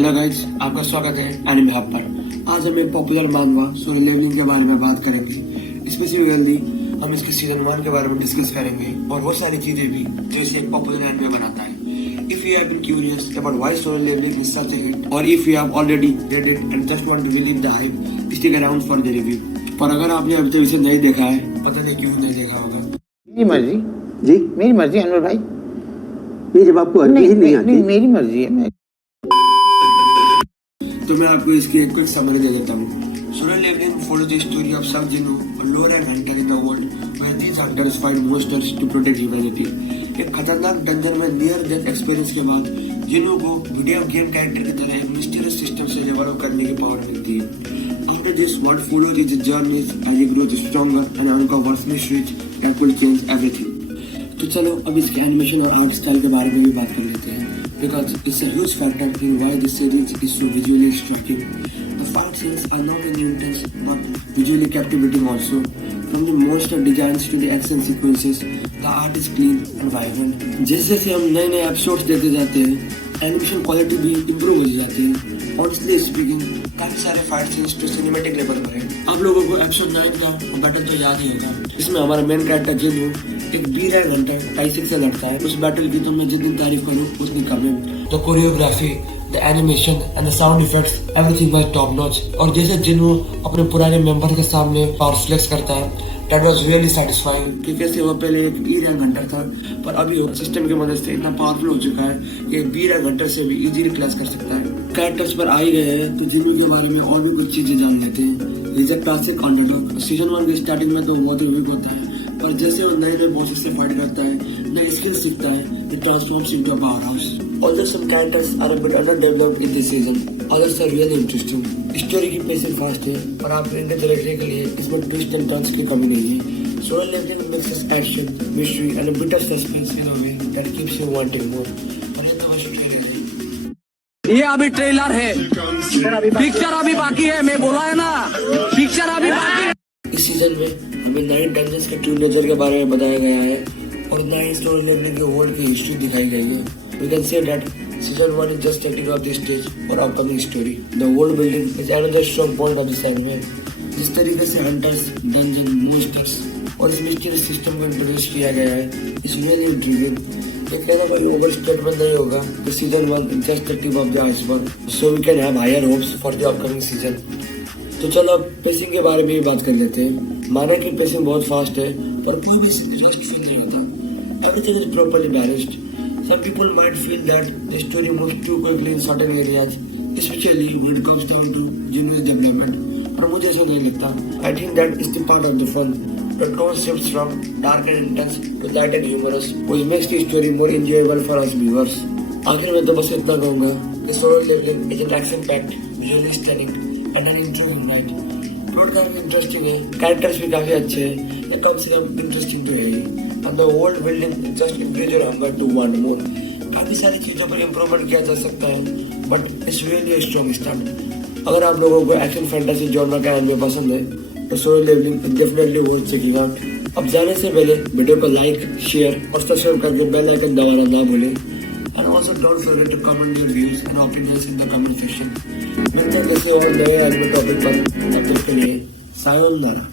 Hello guys, आपका स्वागत है एनिमे हब पर। आज हम एक पॉपुलर मानवा सोलो लेवलिंग के बारे में बात करेंगे। स्पेसिफिकली हम इसके सीजन 1 के बारे में डिस्कस करेंगे और बहुत सारी चीजें भी जो इसे एक पॉपुलर एनिमे बनाता है। If you have been curious about why solo leveling is such a hit, or if you have already read it and just want to believe the hype, stick around for the review. पर अगर आपने अभी तक इसे नहीं देखा है, पता नहीं क्यों नहीं देखा होगा। मेरी मर्जी जी, मेरी मर्जी अनवर भाई। ये जब आपको हरकत ही नहीं आती। मेरी मर्जी है। तो मैं आपको इसकी एक क्विक समरी दे देता हूँ। Solo levelling follows the story of some Jinnu, a lower-rank hunter in the world, where these hunters fight monsters to protect humanity. एक खतरनाक डंजन में नियर डेथ एक्सपीरियंस के बाद जिन्नू को वीडियो गेम कैरेक्टर की तरह एक मिस्टीरियस सिस्टम से डेवलप करने की पावर मिलती है। After this world follows his journeys as he grows stronger and uncovers mysteries that will change everything. तो चलो अब इसके एनिमेशन और आर्ट स्टाइल के बारे में भी बात कर लेते हैं, because it's a huge factor in why this series is so visually striking. The fight scenes are not only intense but visually captivating also. From the monster designs to the action sequences, the art is clean and vibrant. जैसे जैसे हम नए नए episodes देते जाते हैं, animation quality भी improve हो जाती है। Honestly speaking, काफी सारे फाइट सीन्स तो सिनेमैटिक लेवल पर है। आप लोगों को एपिसोड 9 का बैटल तो याद ही होगा। इसमें हमारा मेन कैरेक्टर जिन्नू एक B-rank हंटर टाइसिक से लड़ता है। उस बैटल की तो मैं जितनी तारीफ करूँ उतनी कम है। तो choreography, the animation and the sound effects, everything was top notch. और जैसे जिन्नू अपने पुराने मेंबर के सामने पावर फ्लेक्स करता है, That was really satisfying कि कैसे वो पहले एक B-rank हंटर था पर अभी वो सिस्टम की मदद से इतना पावरफुल हो चुका है कि B-rank हंटर से भी इजीली क्लास कर सकता है। कैरेक्टर्स पर आ ही गए हैं तो जिन्नू के बारे में और भी कुछ चीजें जान लेते हैं। He's a classic underdog। Season 1 के स्टार्टिंग में तो बहुत वीक होता है पर जैसे वो नए नए बॉसेस से फाइट करता है, नए स्किल्स सीखता है, it transforms into a powerhouse. Although some characters are a bit underdeveloped in this season, others are really interesting. Story की पेसिंग फास्ट है और आप इनके देखने के लिए इसमें ट्विस्ट एंड टर्न्स की कमी नहीं है। Solo leveling mixes action, mystery and a bit of suspense in a way that keeps you wanting more. और ये तो शुक्रिया। ये अभी ट्रेलर है, पिक्चर अभी बाकी है। मैं बोला है ना, पिक्चर अभी बाकी है। इस सीजन में हमें 9 डंजन्स के ट्रू नेचर के बारे में बताया गया है और 9 सोलो लेवलिंग के वर्ल्ड की हिस्ट्री दिखाई गई है। We can say that season 1 is just setting up the stage for upcoming story. The world building is another strong point of this anime. जिस तरीके से hunters, dungeon, monsters और इस mysterious system को introduce किया गया है, is really intriguing. ये कहना कोई overstatement नहीं होगा कि season 1 is just the tip of the iceberg. So we can have higher hopes for the upcoming season. तो चलो अब पेसिंग के बारे में भी बात कर लेते हैं। माना कि पेसिंग बहुत फास्ट है पर कोई भी रस्ट फील नहीं होता। Everything is properly balanced. Some people might feel that the story moves too quickly in certain areas, especially when it comes down to Jinnu's development. पर मुझे ऐसा नहीं लगता। I think that is the part of the fun. The tone shifts from dark and intense to light and humorous, which makes the story more enjoyable for us viewers. आखिर में तो बस इतना कहूँगा कि solo levelling is an action-packed, visually stunning and an intriguing ride. Plot काफी interesting है, characters भी काफी अच्छे हैं, ये कम से कम इंटरेस्टिंग तो है ही। And the world building just increase your hunger to want more. काफी सारी चीजों पर इम्प्रूवमेंट किया जा सकता है, but it's really a strong start. अगर आप लोगों को एक्शन फैंटेसी जॉनर का एनिमे पसंद है, तो solo levelling definitely worth checking out. अब जाने से पहले वीडियो को लाइक, शेयर और सब्सक्राइब करके बेल आइकन दबाना ना भूलें। And also don't forget to comment your views and opinions in the comment section. मिलते हैं जैसे और नए एनिमे टॉपिक पर, तब तक के लिए सायोनारा।